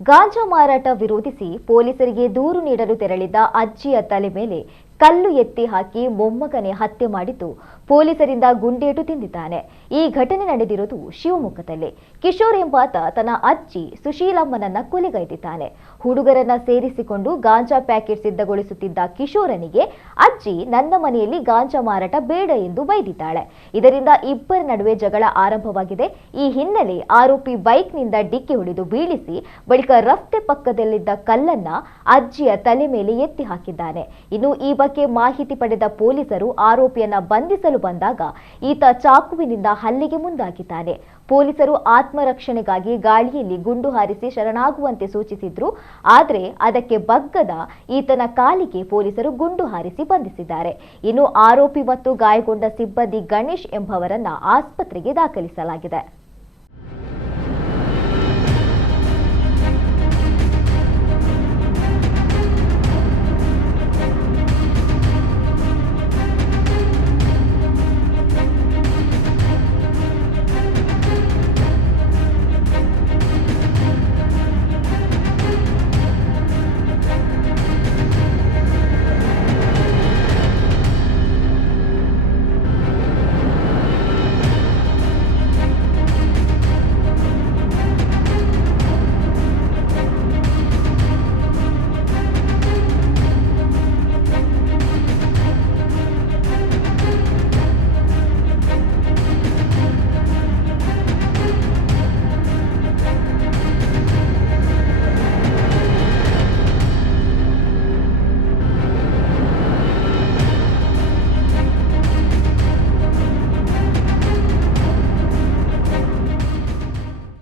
ಗಾಂಜಾ ಮಾರಾಟ ವಿರೋಧಿಸಿ ಪೊಲೀಸರಿಗೆ ದೂರು ನೀಡಲು ತೆರಳಿದ್ದ ಅಜ್ಜಿಯ ತಲೆ ಮೇಲೆ ಕಲ್ಲು ಎತ್ತಿ ಹಾಕಿ ಮೊಮ್ಮಗನೇ ಹತ್ಯೆ ಮಾಡಿದ್ದು ಪೊಲೀಸರಿಂದ ಗುಂಡೇಟು ತಿಂದಿದ್ದಾನೆ. ಈ ಘಟನೆ ನಡೆದಿರುವುದು ಶಿವಮೊಗ್ಗದಲ್ಲಿ. ಕಿಶೋರ್ ಎಂಬಾತ ತನ್ನ ಅಜ್ಜಿ ಸುಶೀಲಮ್ಮನನ್ನ ಕೊಲೆಗೈದಿದ್ದಾನೆ. ಹುಡುಗರನ್ನ ಸೇರಿಸಿಕೊಂಡು ಗಾಂಜಾ ಪ್ಯಾಕೆಟ್ ಸಿದ್ಧಗೊಳಿಸುತ್ತಿದ್ದ ಕಿಶೋರನಿಗೆ ಅಜ್ಜಿ ನನ್ನ ಮನೆಯಲ್ಲಿ ಗಾಂಜಾ ಮಾರಾಟ ಬೇಡ ಎಂದು ಬೈದಿದ್ದಾಳೆ. ಇದರಿಂದ ಇಬ್ಬರ ನಡುವೆ ಜಗಳ ಆರಂಭವಾಗಿದೆ. ಈ ಹಿನ್ನೆಲೆ ಆರೋಪಿ ಬೈಕ್ನಿಂದ ಡಿಕ್ಕಿ ಹೊಡೆದು ಬೀಳಿಸಿ ಬಳಿಕ ರಸ್ತೆ ಪಕ್ಕದಲ್ಲಿದ್ದ ಕಲ್ಲನ್ನ ಅಜ್ಜಿಯ ತಲೆ ಮೇಲೆ ಎತ್ತಿ ಹಾಕಿದ್ದಾನೆ. ಇನ್ನು ಈ ಬಗ್ಗೆ ಮಾಹಿತಿ ಪಡೆದ ಪೊಲೀಸರು ಆರೋಪಿಯನ್ನ ಬಂಧಿಸಲು ಬಂದಾಗ ಈತ ಚಾಕುವಿನಿಂದ ಹಲ್ಲೆಗೆ ಮುಂದಾಗಿದ್ದಾನೆ. ಪೊಲೀಸರು ಆತ್ಮರಕ್ಷಣೆಗಾಗಿ ಗಾಳಿಯಲ್ಲಿ ಗುಂಡು ಹಾರಿಸಿ ಶರಣಾಗುವಂತೆ ಸೂಚಿಸಿದ್ರು. ಆದರೆ ಅದಕ್ಕೆ ಬಗ್ಗದ ಈತನ ಕಾಲಿಗೆ ಪೊಲೀಸರು ಗುಂಡು ಹಾರಿಸಿ ಬಂಧಿಸಿದ್ದಾರೆ. ಇನ್ನು ಆರೋಪಿ ಮತ್ತು ಗಾಯಗೊಂಡ ಸಿಬ್ಬಂದಿ ಗಣೇಶ್ ಎಂಬವರನ್ನ ಆಸ್ಪತ್ರೆಗೆ ದಾಖಲಿಸಲಾಗಿದೆ.